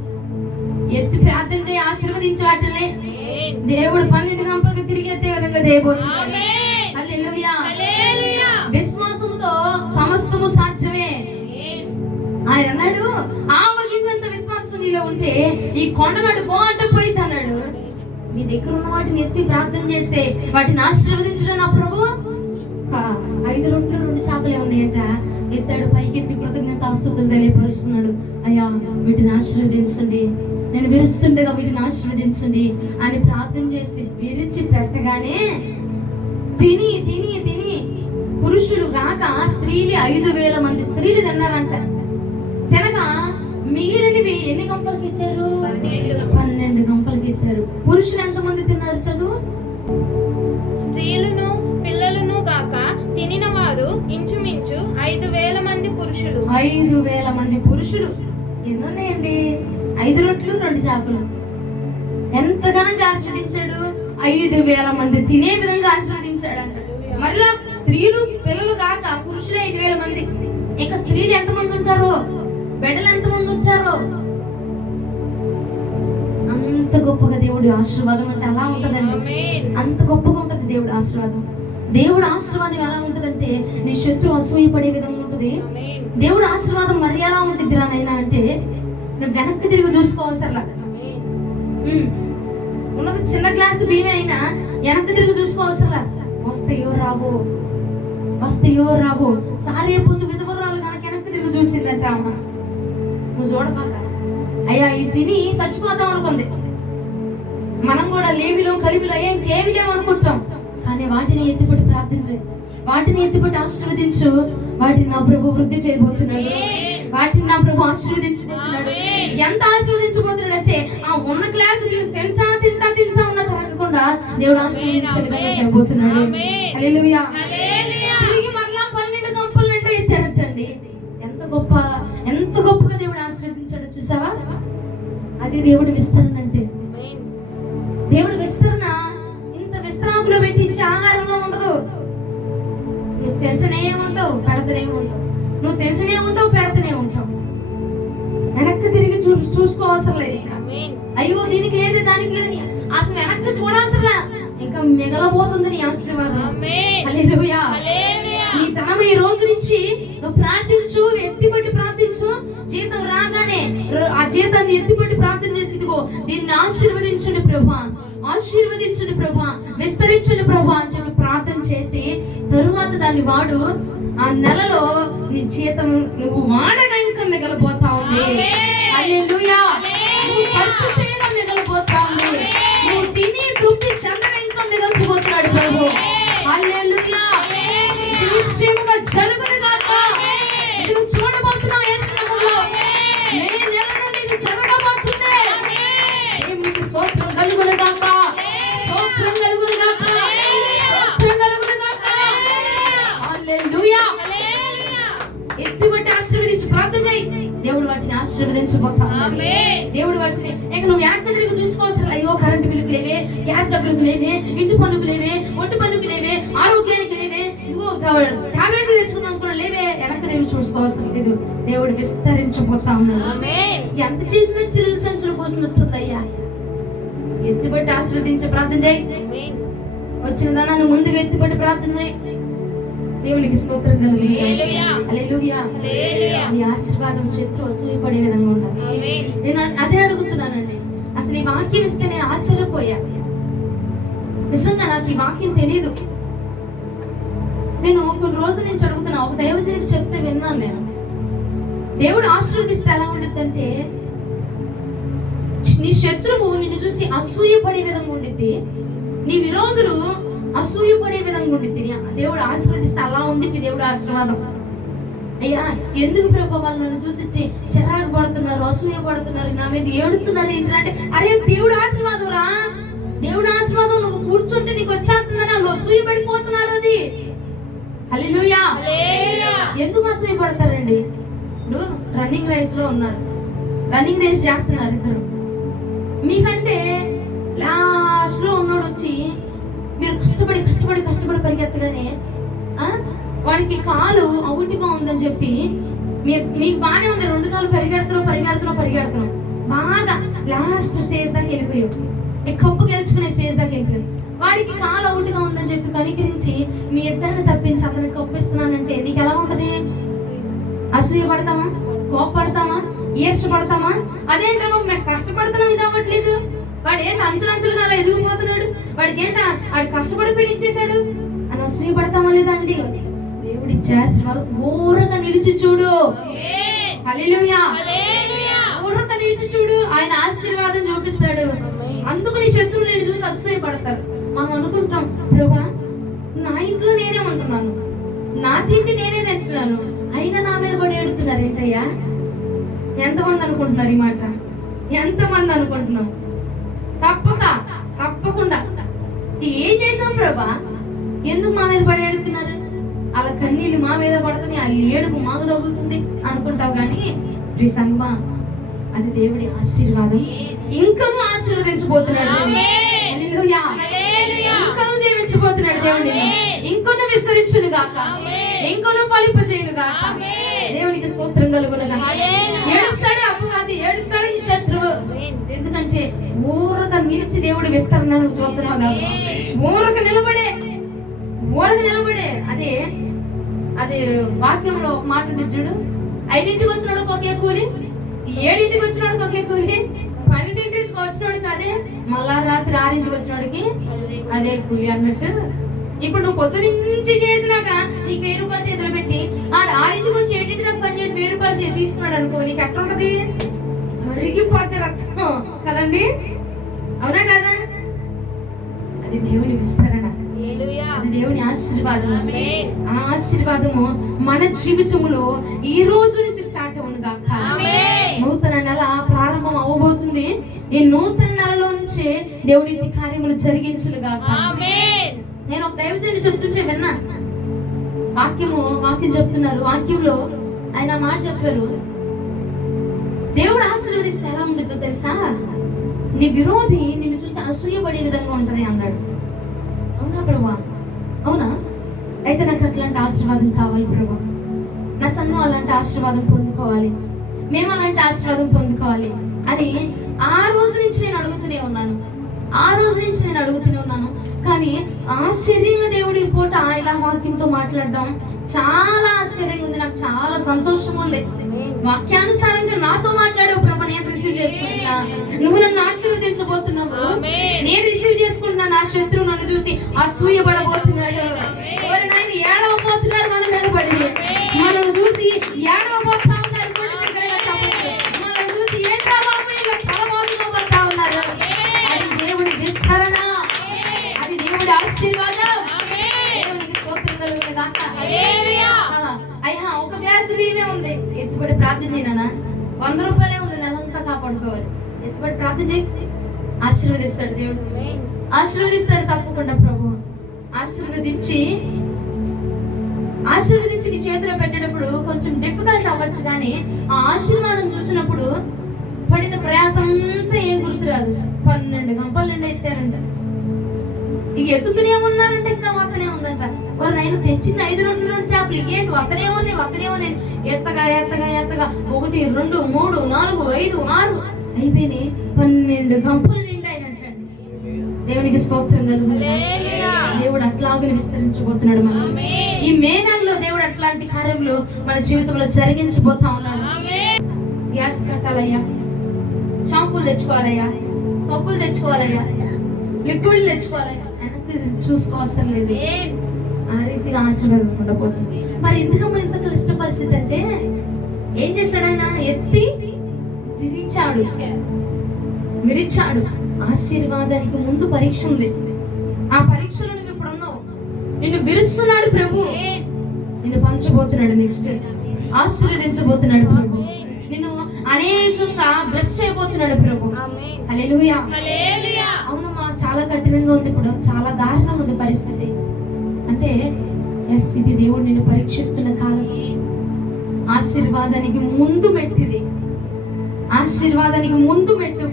ఎత్తి ప్రార్థన చేయి, ఆశీర్వదించే వాటిని దేవుడు 12 గంపలకి తిరిగి ఎత్తే విధంగా చేయబోతున్నాడు. హల్లెలూయా. విశ్వాసముతో సమస్తము సాధ్యమే. ఆయన అన్నాడు, ఆవగింత విశ్వాసం నీలో ఉంటే ఈ కొండనాడు పో అంటే పోయితే అన్నాడు. నీ దగ్గర ఉన్న వాటిని ఎత్తి ప్రార్థన చేస్తే వాటిని ఆశీర్వదించడం నా ప్రభు. 5 రొట్టెలు 2 చేపలే ఉన్నాయంట. ఎత్తాడు, పైకి ఎత్తి కృతజ్ఞతాస్తుతులు తెలియపరుస్తున్నాడు. అయ్యా వీటిని ఆశీర్వదించండి, నేను విరుస్తుండగా వీటిని ఆశీర్వదించండి అని ప్రార్థన చేసి విరిచి పెట్టగానే తిని తిని తిని పురుషులు గాక స్త్రీలు 5,000 మంది స్త్రీలు తిన్నారంట. తినగా మిగిలినవి ఎన్ని గంపలకి ఎత్తారు? 12 గంపలకి ఎత్తారు. పురుషులు ఎంతమంది తిన్నారు? చదువు. స్త్రీలను పిల్లలను గాక తినిన వారు ఇంచుమించు 5,000 మంది పురుషులు. 5,000 మంది పురుషులు. ఎన్నున్నాయండి? 5 రొట్టెలు 2 చేపలు. ఎంతగానో ఆశీర్వదించాడు. 5,000 మంది తినే విధంగా ఆశీర్వదించాడంట. మరలా స్త్రీలు పిల్లలు కాక పురుషులే 5,000 మంది. ఇంకా స్త్రీలు ఎంతమంది ఉంటారో, బిడ్డలు ఎంతమంది ఉంటారో. అంత గొప్పగా దేవుడి ఆశీర్వాదం అంటే అలా ఉంటదండి. ఆమేన్. అంత గొప్పగా ఉంటది దేవుడి ఆశీర్వాదం. దేవుడి ఆశీర్వాదం ఎలా ఉంటదంటే నీ శత్రువు అసూయపడే విధంగా ఉంటది. ఆమేన్. దేవుడి ఆశీర్వాదం మరి ఎలా ఉంటుంది రా నైనా అంటే నువ్వు వెనక్కి తిరిగి చూసుకోవాల్సర్లా. ఆమేన్. ఉన్నది చిన్న గ్లాసు బియ్యం అయినా వెనక్కి తిరిగి చూసుకోవాల్సర్లా. వస్తాయో రావో, వస్తాయో రావో. సారేపోతు విధవరాలు కనుక వెనక్కి తిరిగి చూసిందంట అమ్మ. నువ్వు చూడపాక అయ్యా ఇది తిని చచ్చిపోతాం అనుకుంది. మనం కూడా లేమిలో కలిమిలో ఇంకేమి లేవనుకుంటాం. కానీ వాటిని ఎత్తిపట్టి ప్రార్థించు, వాటిని ఎత్తిపట్టి ఆశీర్వదించు. వాటిని నా ప్రభు వృద్ధి చేయబోతున్నాడు. వాటిని నా ప్రభు ఆశీర్వదించబోతున్నాడు. ఎంత ఆశీర్వదించబోతున్నాడు అంటే ఆ ఉన్న గ్లాసు తింటా తింటా తింటా ఉన్న తాగకుండా దేవుడు ఆశీర్వదించే విధంగా చేయబోతున్నాడు. హల్లెలూయా. తిరిగి మరలా 12 గంపలు అంటే ఎత్తారటండి. ఎంత గొప్పగా దేవుడు ఆశీర్వదించాడు చూసావా? అది దేవుడి విస్తరణ అంటే. దేవుడి విస్తరణ ఇంత విస్తరాకులో పెట్టి ఇచ్చే ఆహారంలో ఉండదు. నువ్వు తింటనే ఉంటావు, పెడతనే ఉంటావు. నువ్వు తింటనే ఉంటావు, పెడతనే ఉంటావు. వెనక్కి తిరిగి చూసుకోవసరం లేదు. అయ్యో దీనికి లేదు దానికి లేదు అసలు వెనక్కి చూడాల్సరా. ఇంకా మిగలబోతుంది నీ ఆశీర్వాదం. హల్లెలూయా. నీ తనం ఈ రోజు నుంచి నువ్వు ప్రార్థించు, ఎత్తిపట్టి ప్రార్థించు. జీతం రాగానే ఆ జీతాన్ని ఎత్తిపట్టి ప్రార్థన చేసి ఇదిగో దీన్ని ఆశీర్వదించండి ప్రభా, ఆశీర్వదించండి ప్రభా, విస్తరించండి ప్రభా అని చెప్పి ప్రార్థన చేసి తరువాత దాన్ని వాడు. ఆ నెలలో నీ జీతం నువ్వు వాడగా ఇంకా మిగలబోతా ఉంది. హల్లెలూయా. నువ్వు ఖర్చు చేయగా మిగలబోతా ఉంది. నువ్వు తిని తృప్తి చెందగా ఇంకా మిగల్చిపోతున్నాడు ప్రభు. హల్లెలూయా. ఇది నిశ్చయముగా జరుగును గాక. ఇది నువ్వు చూడబోతున్నావు యేసు నామములో. ఏ నెల నుండి ఇది జరగబోతుంది. దేవునికి స్తోత్రం కలుగును గాక. స్తోత్రం కలుగును గాక. స్తోత్రం కలుగును గాక. హల్లెలూయా. ఎత్తిబట్టి ఆశీర్వదించి ప్రార్థన చేయి. దేవుడు వాటిని ఆశీర్వదించబోతాడు. దేవుడు వాటిని ఇక నువ్వు వెనక్కి తిరిగి చూసుకోవాల్సిన అయ్యో కరెంటు బిల్లుకు లేవే, గ్యాస్ డబ్బులకు లేవే, ఇంటి పన్నుకు లేవే, ఒంటి పన్నుకు లేవే, ఆరోగ్యానికి లేవే, ఇదిగో టాబ్లెట్లు తెచ్చుకుందాం అనుకున్నా లేవే. వెనక్కి తిరిగి చూసుకోవాల్సిన లేదు. దేవుడు విస్తరించబోతా ఉన్నాడు. ఎంత చేసినా చిరులు సంచులు పోసినట్టుందయ్యా. ఎత్తిబట్టి ఆశీర్వదించి ప్రార్థన చేయి. వచ్చిన దానాన్ని ముందుగా ఎత్తిబట్టి ప్రార్థన చేయి. దేవునికి స్తోత్రం కలుగును. హల్లెలూయా. నీ ఆశీర్వాదం శత్రు అసూయపడే విధంగా ఉండాలి. నేను అదే అడుగుతున్నానండి. అసలు ఈ వాక్యం ఇస్తే నేను ఆశ్చర్యపోయా. నిజంగా నాకు ఈ వాక్యం తెలియదు. నేను కొన్ని రోజుల నుంచి అడుగుతున్నా. ఒక దైవజనుడు చెప్తే విన్నాను నేను. దేవుడు ఆశీర్వదిస్తే ఎలా ఉండిద్దంటే నీ శత్రువు నిన్ను చూసి అసూయపడే విధంగా ఉండిద్ది. నీ విరోధులు అసూయపడే విధంగా ఉండిద్ది. దేవుడు ఆశీర్వదిస్తే అలా ఉండిద్ది దేవుడు ఆశీర్వాదం. అయ్యా ఎందుకు ప్రభు వాళ్ళు నన్ను చూసి చిరాకు పడుతున్నారు, అసూయ పడుతున్నారు, నా మీద ఏడుతున్నారు ఏంటంటే అరే దేవుడు ఆశీర్వాదం రా. దేవుడు ఆశీర్వాదం నువ్వు కూర్చుంటే నీకు వచ్చేస్తుందని వాళ్ళు అసూయ పడిపోతున్నారు. అది హల్లెలూయా. ఎందుకు అసూయ పడతారండి? ఇప్పుడు రన్నింగ్ రేస్ లో ఉన్నారు, రన్నింగ్ రేస్ చేస్తున్నారు ఇద్దరు. మీకంటే లాస్ట్ లో ఉన్నోడు వచ్చి మీరు కష్టపడి కష్టపడి కష్టపడి పరిగెత్తగానే వాడికి కాలు అవుట్గా ఉందని చెప్పి మీకు బాగానే ఉంది, 2 కాళ్ళు పరిగెడుతున్నాం బాగా లాస్ట్ స్టేజ్ దాకా వెళ్ళిపోయావు, ఈ కప్పు గెలుచుకునే స్టేజ్ దాకా వెళ్ళిపోయావు. వాడికి కాలు అవుట్గా ఉందని చెప్పి కనికరించి మీ ఇద్దరిని తప్పించి అతనికి కప్పిస్తున్నానంటే నీకు ఎలా ఉంటది? అసూయ పడతామా? కోపపడతామా? ఈర్షపడతామా? అదేంటో మేము కష్టపడుతున్నాం ఇది అవ్వట్లేదు, వాడు ఏంటి అంచెలంచెలుగా అలా ఎదిగిపోతున్నాడు, వాడికి ఏంట వాడు కష్టపడిపోయి ఇచ్చేసాడు అని అసూయ పడతామా లేదా అండి? దేవుడి ఆశీర్వాదం ఘోరంగా నిలిచి చూడు. హల్లెలూయా. ఘోరంగా నిలిచి చూడు, ఆయన ఆశీర్వాదం చూపిస్తాడు. అందుకు నీ శత్రువులు నేను చూసి అసూయ పడతారు. మనం అనుకుంటాం ప్రభా నా ఇంట్లో నేనే ఉంటున్నాను, నా తిండి నేనే తెచ్చున్నాను, అయినా నా మీద పడి ఏడుతున్నారు ఏంటయ్యా? ఎంతమంది అనుకుంటున్నారు ఈ మాట? ఎంతమంది అనుకుంటున్నాం? తప్పకుండా ఏం చేసాం ప్రభా? ఎందుకు మా మీద పడి ఏడుతున్నారు? అలా కన్నీళ్ళు మా మీద పడుతున్నాయి, ఆ ఏడుపు మాకు తగులుతుంది అనుకుంటావు కానీ ప్రియ సంగమా, అది దేవుడి ఆశీర్వాదం. ఇంకనూ ఆశీర్వదించబోతున్నాడు. హల్లెలూయా. ఇంకనూ దీవించబోతున్నాడు దేవుని. ఇంకొన్ని విస్తరించును గాక, ఇంకొన్ని ఫలింపజేయును గాక. దేవునికి స్తోత్రం కలుగును గాక. ఏడుస్తాడు అపవాది, ఏడుస్తాడు ఈ శత్రువు. ఎందుకంటే ఊరక నిలిచి దేవుడి విస్తరణను చూస్తున్నావు కాబట్టి, ఊరక నిలబడే అదే వాక్యంలో ఒక మాట ఉంటుంది చూడు, 5ంటికి వచ్చినాడు ఒకే కూలి, 7ంటికి వచ్చినాడు ఒకే కూలి, 12ంటికి వచ్చినాడు అదే, మళ్ళా రాత్రి 6ంటికి వచ్చినాడికి అదే కూలి అన్నట్టు. ఇప్పుడు నువ్వు పొద్దు నుంచి చేసినాక నీకు 1000 రూపాయలు చేతులు పెట్టి ఆడ 6ంటికి వచ్చి 7ంటి దాకా పని చేసి 1000 రూపాయలు తీసుకున్నాడు అనుకో, నీకు ఎట్లా ఉంటది? మరిగిపోతే రక్తం కదండి, అవునా కదా? అది దేవుని విస్తరణ, అది దేవుని ఆశీర్వాదం. ఆ ఆశీర్వాదము మన జీవితంలో ఈ రోజు నుంచి స్టార్ట్ అవును గాక. నూతన నెల ప్రారంభం అవబోతుంది. ఈ నూతన నెలలో నుంచి దేవుడి కార్యములు జరిగించును గాక. నేను ఒక దైవజనుడు చెప్తుంటే విన్నా, వాక్యం చెప్తున్నారు. వాక్యంలో ఆయన మాట చెప్పారు, దేవుడు ఆశీర్వదిస్తే ఎలా ఉంటుందో తెలుసా? నీ విరోధి నిన్ను చూసి అసూయపడే విధంగా ఉంటది అన్నాడు. అవునా ప్రభా? అవునా? అయితే నాకు అట్లాంటి ఆశీర్వాదం కావాలి ప్రభా. నా సంఘం అలాంటి ఆశీర్వాదం పొందుకోవాలి, మేము అలాంటి ఆశీర్వాదం పొందుకోవాలి అని ఆ రోజు నుంచి నేను అడుగుతూనే ఉన్నాను. కానీ ఆశ్చర్యంగా దేవుడి పూట ఇలా వాక్యంతో మాట్లాడడం చాలా ఆశ్చర్యంగా ఉంది. నాకు చాలా సంతోషం ఉంది. వాక్యానుసారంగా నాతో మాట్లాడావు ప్రభా, నేను రిసీవ్ చేసుకుంటున్నా. నువ్వు నన్ను ఆశీర్వదించబోతున్నావు, నేను రిసీవ్ చేసుకుంటున్నా. నా శత్రువు నన్ను చూసి అసూయపడబోతున్నాడు. నాయన ఏడవబోతున్నారు మన మీద పడి, మనల్ని చూసి ఏడవబోతా ఉన్నారు. మనల్ని చూసి ఏంటా బాబు ఇలా తలబాదుకోబోతా ఉన్నారు. అది దేవుడి విస్తరణ, అది దేవుడి ఆశీర్వాదం. దేవునికి స్తోత్రం కలుగును గాక. అయ్యా ఒక గ్లాసు బియ్యమే ఉంది, ఎత్తుపడి ప్రార్థన చేయనా? 100 రూపాయలే ఉంది, నెలంతా కాపాడుకోవాలి. ఎత్తుపడి ప్రార్థన చేయి, ఆశీర్వదిస్తాడు దేవుడు, ఆశీర్వదిస్తాడు తప్పకుండా. ప్రభు ఆశీర్వదించి నీ చేతిలో పెట్టేటప్పుడు కొంచెం డిఫికల్ట్ అవ్వచ్చు, కానీ ఆ ఆశీర్వాదం చూసినప్పుడు పడిన ప్రయాసం అంతా ఏం గుర్తురాదు. 12 గంపల నిండా ఎత్తారంట, ఇక ఎత్తుతూనే ఉన్నారంటే ఇంకా వత్తనే ఉందంట. వారు ఆయన తెచ్చింది 5 రొట్టెలు 2 చేపలు, ఏంటి వత్తనే ఉన్నాయి. ఎత్తగా 1 2 3 4 5 6 అయిపోయినాయి. 12 గంపలు నిండాయి అంటండి. దేవునికి స్తోత్రం కలుగును. దేవుడు అట్లాగే విస్తరించబోతున్నాడు. మనం ఈ మే నెలలో దేవుడు అట్లాంటి కార్యములు మన జీవితంలో జరిగించబోతా ఉన్నాడు. గ్యాస్ కట్టాలయ్యా, షాంపూలు తెచ్చుకోవాలయ్యా, సబ్బులు తెచ్చుకోవాలయ్యా, లిక్విడ్లు తెచ్చుకోవాలయ్యా, వెనక్కి చూసుకోవసరం లేదు. ఆ రీతిగా ఆశీర్వాదం పోతుంది. మరి ఎందుకమ్మా ఇంత క్లిష్ట పరిస్థితి అంటే ఏం చేశాడు? ఆయన ఎత్తి విరిచాడు. ఆశీర్వాదానికి ముందు పరీక్ష ఉంది. ఆ పరీక్షలో నువ్వు ఇప్పుడు ఉన్నావు. నిన్ను విరుస్తున్నాడు ప్రభు, నిన్ను పంచబోతున్నాడు, నెక్స్ట్ ఆశీర్వదించబోతున్నాడు ప్రభు, నిన్ను అనేకంగా బ్లెస్ చేయబోతున్నాడు ప్రభు. హల్లెలూయా. అవునమ్మా, చాలా కఠినంగా ఉంది, ఇప్పుడు చాలా దారుణంగా ఉంది పరిస్థితి. అంటే ఎస్, ఇది దేవుడు నిన్ను పరీక్షిస్తున్న కాలం. ఆశీర్వాదానికి ముందు మెట్టిది, ఆశీర్వాదానికి ముందు మెట్టు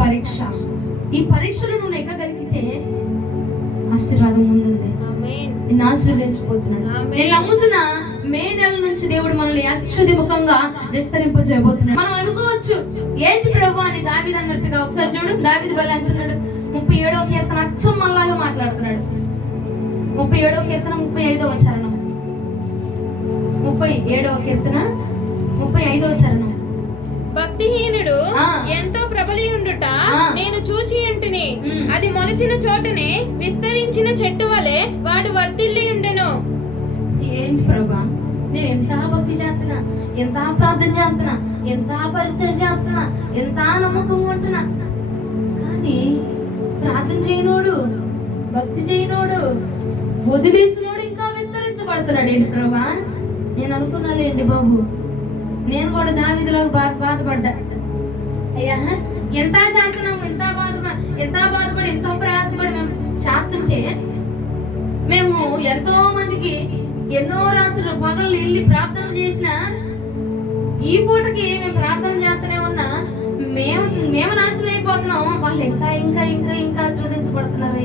పరీక్ష. ఈ పరీక్షలు నువ్వు ఎక్కగలిగితే ఆశీర్వాదం ముందుంది, నిన్ను ఆశీర్వదించబోతున్నాడు. నేను నమ్ముతున్నా మే నెల నుంచి దేవుడు మనల్ని అత్యధికంగా విస్తరింపజేయబోతున్నాడు. మనం అనుకోవచ్చు ఏంటి ప్రభు అని దావీదు అన్నట్టుగా. ఒకసారి చూడు, దావీదు బలి అంటున్నాడు 37వ కీర్తన అచ్చం మనలాగా మాట్లాడుతున్నాడు. 37వ కీర్తన 35వ చరణం, 37వ కీర్తన 35వ చరణం. భక్తిహీనుడు ఎంతో ప్రబలియుండుట నేను చూచి ఉంటిని, అది మొలచిన చోటనే విస్తరించిన చెట్టు వలె వాడు వర్ధిల్లి ఉండెను. ఏంటి ప్రభా, నేను ఎంత భక్తి చేస్తున్నా, ఎంత ప్రార్థన చేస్తున్నా, ఎంత పరిచయం చేస్తున్నా, ఎంత నమ్మకంగా ఉంటున్నా, కానీ ప్రార్థన చేయనోడు, భక్తి చేయనోడు, వదిలేసినోడు ఇంకా విస్తరించబడుతున్నాడు. ఏంటి ప్రభా? నేను అనుకున్నాలేండి బాబు, నేను కూడా దావీదులాగా బాధపడ్డా. అయ్యా ఎంత చేస్తున్నాము, ఎంత బాధపడి ఎంత ప్రయాసపడి మేము చేస్తుంటే మేము ఎంతో మందికి ఎన్నో రాత్రులు పగలు వెళ్ళి ప్రార్థన చేసిన ఈ పూటకి మేము ప్రార్థన చేస్తూనే ఉన్నా మేము నాశనం అయిపోతున్నాం. వాళ్ళు ఇంకా ఇంకా ఇంకా ఇంకా ఆశీర్వదించబడుతున్నారు,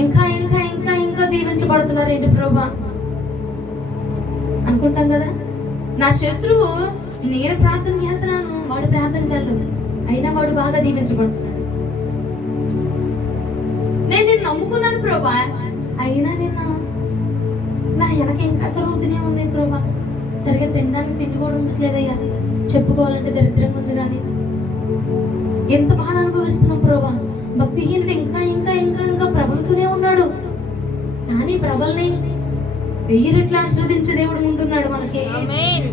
ఇంకా ఇంకా ఇంకా ఇంకా దీవించబడుతున్నారు ఏంటి ప్రభా అనుకుంటాం కదా. నా శత్రువు నేను ప్రార్థనకి వెళ్తున్నాను, వాడు ప్రార్థనకి వెళ్ళదు, అయినా వాడు బాగా దీవించబడుతున్నాడు. నేను నిన్ను నమ్ముకున్నాను ప్రభా, అయినా నా వెనక ఇంకా తరుగుతూనే ఉన్నాయి ప్రభా. సరిగ్గా తినడానికి తిండి కూడా ఉండట్లేదయ్యా, చెప్పుకోవాలంటే దరిద్రంగా ఉంది. కానీ ఎంత బాధ అనుభవిస్తున్నాం ప్రభా. భక్తిహీనుడు ఇంకా ఇంకా ఇంకా ఇంకా ప్రబలుతూనే ఉన్నాడు. కానీ ప్రబల్ని 1000 రెట్లు ఆశీర్వదించే దేవుడు ముందున్నాడు మనకి.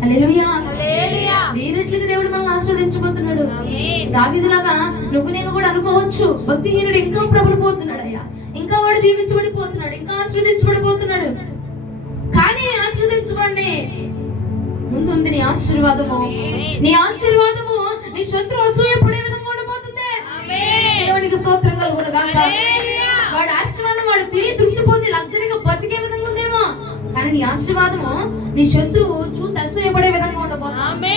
హల్లెలూయా, 1000 రెట్లుగా దేవుడు మనల్ని ఆశీర్వదించబోతున్నాడు. దావీదులాగా నువ్వు నేను కూడా అనుకోవచ్చు, భక్తిహీనుడు ఇంకా ప్రబలిపోతున్నాడు అయ్యా, ఇంకా వాడు దీవించబడిపోతున్నాడు, ఇంకా ఆశీర్వదించబడిపోతున్నాడు. కానీ ఆశీర్వదించబడి ముందుంది నీ ఆశీర్వాదము. నీ ఆశీర్వాదము నీ శత్రువు అసూయపడే విధంగా ఉండబోతుంది. దేవునికి స్తోత్రం కలుగును గాక. వాడు ఆశీర్వాదం వాడు తిని తృప్తి పొంది లగ్జరీగా బతికే విధంగా ఉందేమో, కానీ నీ ఆశీర్వాదము నీ శత్రువు చూసి అసూయపడే విధంగా ఉండబోతుంది.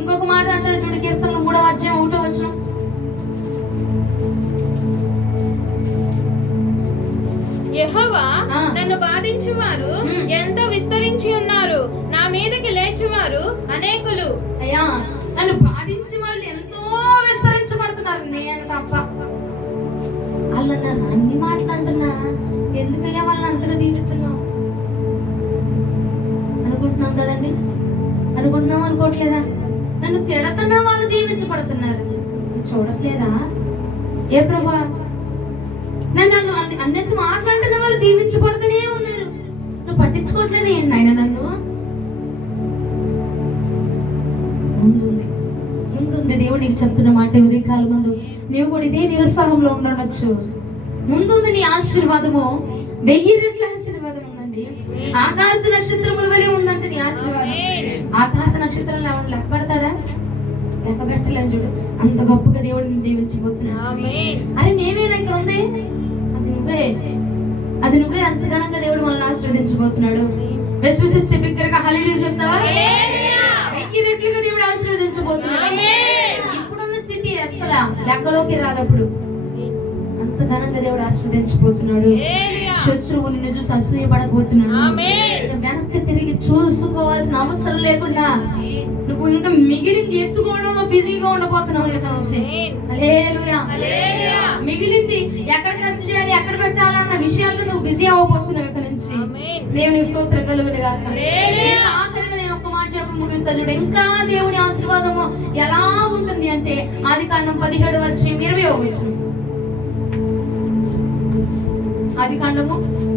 ఇంకొక మాట అంటారు చూడు, కీర్తనలు 3వ అధ్యాయం 1వ వచనం. యెహోవా నన్ను బాధించువారు ఎంతో విస్తరించి ఉన్నారు, నా మీదకి లేచువారు అనేకులు. అయ్యా నన్ను బాధించే వాళ్ళు ఎంతో విస్తరించబడుతున్నారు, నేను తప్ప. వాళ్ళు నన్ను అన్ని మాటలు అంటున్నా, ఎందుకయ్యా వాళ్ళని అంతగా దీవిస్తున్నావు అనుకుంటున్నాం కదండి. అనుకుంటున్నాం అనుకోవట్లేదా? నన్ను తిడుతున్నా వాళ్ళు దీవించబడుతున్నారు, చూడట్లేదా? ఏ ప్రభా నన్ను అన్నేసి మాట్లాడుతున్న వాళ్ళు దీవించబడుతూనే ఉన్నారు, నువ్వు పట్టించుకోవట్లేదు ఏంటి ఆయన? నన్ను ముందుంది దేవుడు నీకు చెప్తున్న మాట. ఉదయకాల ముందు నీవు కూడా ఇదే నిరుత్సాహంలో ఉండొచ్చు. ముందుంది నీ ఆశీర్వాదము, 1000 రెట్ల ఆశీర్వాదం ఉందండి. ఆకాశ నక్షత్రముల వలె ఉందంటే నీ ఆశీర్వాదం. ఆకాశ నక్షత్రాలు ఎవరు లెక్క పెడతాడా? లెక్క పెట్టలేని చూడు, అంత గొప్పగా దేవుడిని దీవించబోతున్నాడు. అరే మేమేనా ఇక్కడ ఉంది? అది నువ్వే అంత ఘనంగా దేవుడు మనల్ని ఆశీర్వదించబోతున్నాడు. విశ్వసిస్తే బిగ్గరగా హల్లెలూయా చెప్తావా? 1000 రెట్లుగా దేవుడు ఆశీర్వదించబోతున్నాడు. ఇప్పుడున్న స్థితి అసలు లెక్కలోకి రాదప్పుడు. అంత ఘనంగా దేవుడు ఆశీర్వదించబోతున్నాడు. శత్రువు నిన్ను చూసి అసూయపడబోతున్నాడు. వెనక్కి తిరిగి చూసుకోవాల్సిన అవసరం లేకుండా నువ్వు ఇంకా మిగిలింది ఎత్తుకోవడంలో బిజీగా ఉండబోతున్నావు. హల్లెలూయా. మిగిలింది ఎక్కడ ఖర్చు చేయాలి, ఎక్కడ పెట్టాలన్న విషయాల్లో నువ్వు బిజీ అవ్వబోతున్నావు ఇక్కడ నుంచి. దేవుని స్తోత్రం కలుగును గాక. ఆఖరిగా నేను ఒక్క మాట చెప్పి ముగిస్తా చూడు. ఇంకా దేవుని ఆశీర్వాదము ఎలా ఉంటుంది అంటే ఆదికాండం 17వ అధ్యాయం 20వ వచనం. ఆదికాండము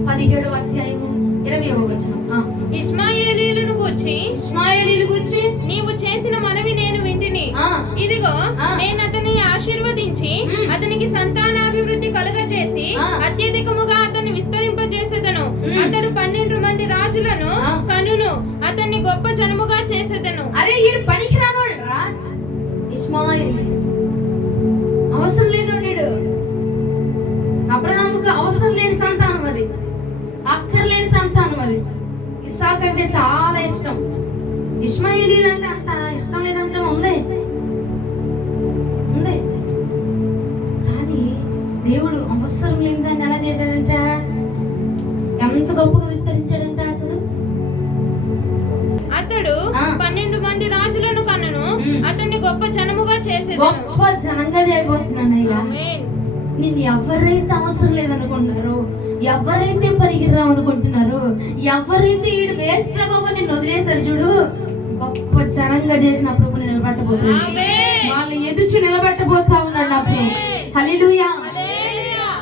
17వ అధ్యాయము 20వ వచనం. ఇష్మాయేలీయులను గూర్చి నీవు చేసిన మనవి నేను వింటిని. ఇదిగో నేను అతన్ని ఆశీర్వదించి అతనికి సంతానాభివృద్ధి కలుగజేసి అత్యధికముగా అతన్ని విస్తరింపజేసేదను. అతడు 12 మంది రాజులను కనును, అతన్ని గొప్ప జనముగా చేసేదను. అరే ఈడు పనికి రానోడు రా. ఇష్మాయేలు అవసరం లేనోడు. అబ్రహాముకు అవసరం లేని సంతానం అది, అక్కర్లేని సంతానం అది. ఇస్సాకు అంటే చాలా ఇష్టం, ఇష్మాయేలీలు అంటే అంత ఇష్టం లేదంటే ఉంది. కానీ దేవుడు అవసరం లేని దాన్ని ఎలా చేశాడంట, ఎంత గొప్పగా విస్తరించాడంట. అసలు అతడు 12 మంది రాజులను కనును, అతన్ని గొప్ప జనముగా చేసేదను. గొప్ప జనంగా చేయబోతున్నాను అయ్యా. నేను ఎవరైతే అవసరం లేదనుకుంటున్నారో, ఎవరైతే పనికిరావు అనుకుంటున్నారో, ఎవరైతే ఈడు వేస్ట్ బాబా నిన్ను వదిలేసారు చూడు, గొప్ప జనంగా చేసిన ప్రభుని నిలబెట్టబోతున్నాడు. వాళ్ళు ఎదుర్చి నిలబెట్టబోతా ఉన్నాడు అప్పుడు. హల్లెలూయా.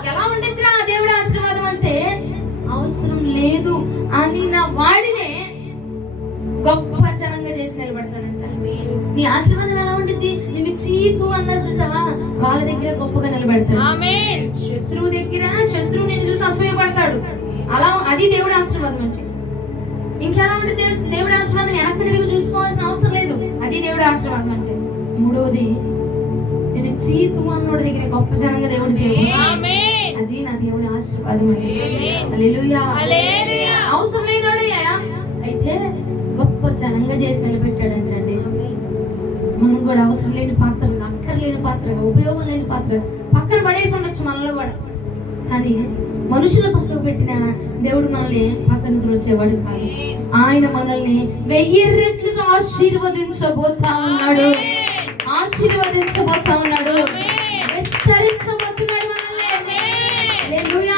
ఎలా ఉంటుంది ఆ దేవుడి ఆశీర్వాదం అంటే, అవసరం లేదు అని నా వాడినే గొప్ప జనంగా చేసి నిలబెడతాడంట. నీ ఆశీర్వాదం ఎలా ఉంటుంది? నిన్ను చీతు అన్నారు చూసావా, వాళ్ళ దగ్గర గొప్పగా నిలబెడతాడు. శత్రువు దగ్గర శత్రువు నిన్ను చూసి అసూయపడతాడు. అలా అది దేవుడి ఆశీర్వాదం అంటే. ఇంకెలా ఉంటుంది దేవుడి ఆశీర్వాదం? వెనక్కి తిరిగి చూసుకోవాల్సిన అవసరం లేదు, అది దేవుడి ఆశీర్వాదం అంటే. మూడవది, నేను తుమానోడి దగ్గర గొప్ప జనంగా దేవుడు చేయడం, ఆమేన్. అది నా దేవుడి ఆశీర్వాదం. ఆమేన్. హల్లెలూయా. హల్లెలూయా. అవసరం లేనోడయ్యా, అయితే గొప్ప జనంగా చేసి నిలబెట్టాడంటండి. మనం కూడా అవసరం లేని పాత్రలు, అక్కర్లేని పాత్రలు, ఉపయోగం లేని పాత్రలు పక్కన పడేసి ఉండొచ్చు మనలో కూడా. కానీ మనుషుల పక్కకు పెట్టిన దేవుడు మనల్ని పక్కన త్రోసేవాడు కాదు. ఆయన మనల్ని 1000 రెట్లుగా ఆశీర్వదించబోతా ఉన్నాడు. ఆశీర్వదించబోతా ఉన్నాడు. విస్తరించబోతున్నాడు మనల్ని. హల్లెలూయా.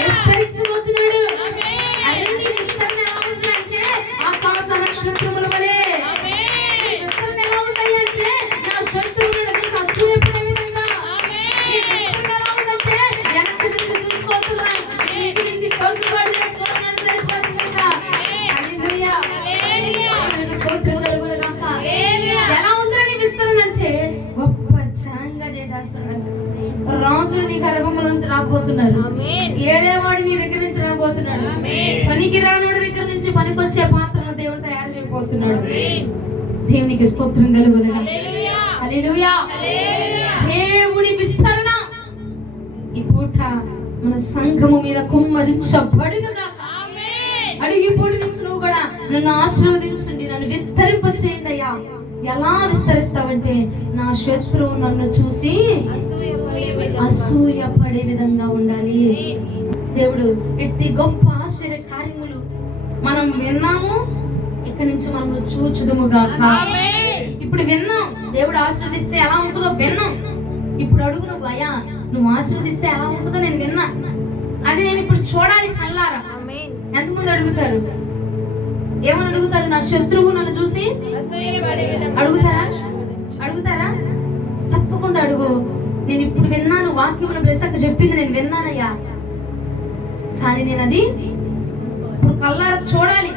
విస్తరించబోతున్నాడు. అదే నీ విస్తరణ ఎలా ఉందంటే ఆకాశ నక్షత్రముల వలె. విస్తరణ ఎలా ఉంది అంటే నా శత్రువులను అసూయపడే విధంగా. ఈ విస్తరణ ఎలా ఉందంటే వెనక్కి తిరిగి చూసుకోవచ్చునా, నీకు సొంతవాడు చేసుకోవడానికి సరిపోతుంది కదా. హల్లెలూయా. ఆయనకు స్తోత్రం కలుగును గాక. ఎలా ఉందని విస్తరణ అంటే గొప్ప జనంగా చేసేస్తున్నాడు. రాజులు నీ గర్భంలోంచి రాబోతున్నారు. ఏదేవాడు నీ దగ్గర నుంచి రాబోతున్నాడు. పనికి రానుడి దగ్గర నుంచి పనికొచ్చే పాత్రను దేవుడు తయారు చేయబోతున్నాడు. దేవునికి స్తోత్రం కలుగును గాక. హల్లెలూయా. దేవుని విస్తరణ ఈ పూట మన సంఘము మీద కుమ్మరించబడును గాక. అడిగి పూడి నుంచి నువ్వు కూడా నన్ను ఆశీర్వదించండి, నన్ను విస్తరింప చేయండి అయ్యా. ఎలా విస్తరిస్తావంటే నా శత్రువు నన్ను చూసి అసూయ పడే విధంగా ఉండాలి. దేవుడు ఎట్టి గొప్ప ఆశ్చర్య కార్యములు మనం విన్నాము, ఇక్కడి నుంచి మనం చూచుదుముగా. ఇప్పుడు విన్నాం, దేవుడు ఆశీర్వదిస్తే ఎలా ఉంటుందో విన్నాం. ఇప్పుడు అడుగు నువ్వు, అయ్యా నువ్వు ఆశీర్వదిస్తే ఎలా ఉంటుందో నేను విన్నా, అది నేను ఇప్పుడు చూడాలి కళ్ళారా. ఎంతమంది అడుగుతారు? ఏమని అడుగుతారు? నా శత్రువు నన్ను చూసి అడుగుతారా? అడుగుతారా? తప్పకుండా అడుగు. నేను ఇప్పుడు విన్నాను, వాక్యముల బ్లెస్సక్క చెప్పింది నేను విన్నానయ్యా, కానీ నేను అది ఇప్పుడు కళ్ళారా చూడాలి.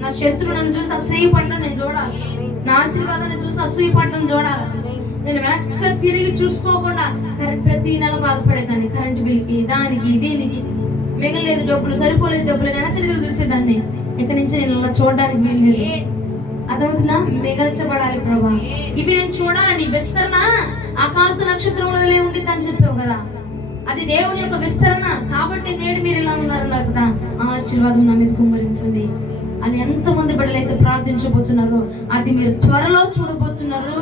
నా శత్రువు నన్ను చూసి అసూయ పడడం నేను చూడాలి. నా ఆశీర్వాదాన్ని చూసి అసూయ పడడం చూడాలి. నేను వెనక్కి తిరిగి చూసుకోకుండా ప్రతి నెల బాధపడేదాన్ని, కరెంటు బిల్కి, దానికి దీనికి, మిగలేదు డబ్బులు, సరిపోలేదు డబ్బులు, వెనక్కి తిరిగి చూసేదాన్ని. ఇక్కడి నుంచి నేను అలా చూడడానికి వీల్లేదు. అదవుతున్నా మిగల్చబడాలి ప్రభా. ఇవి నేను చూడాలని విస్తరణ ఆకాశ నక్షత్రంలో ఉండిద్ది అని చెప్పావు కదా, అది దేవుని యొక్క విస్తరణ. కాబట్టి నేడు మీరు ఇలా ఉన్నారన్నారు కదా, ఆశీర్వాదం నా మీద కుమ్మరించండి అని ఎంతమంది బిడ్డలైతే ప్రార్థించబోతున్నారో అది మీరు త్వరలో చూడబోతున్నారు.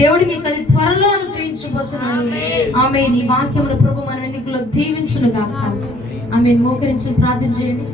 దేవుడు మీకు అది త్వరలో అనుగ్రహించబోతున్నారు. ఆమె నీ వాక్యముల ప్రభు మన ఎన్నికలో దీవించును గాక. ఆమె మోకరించి ప్రార్థన చేయండి.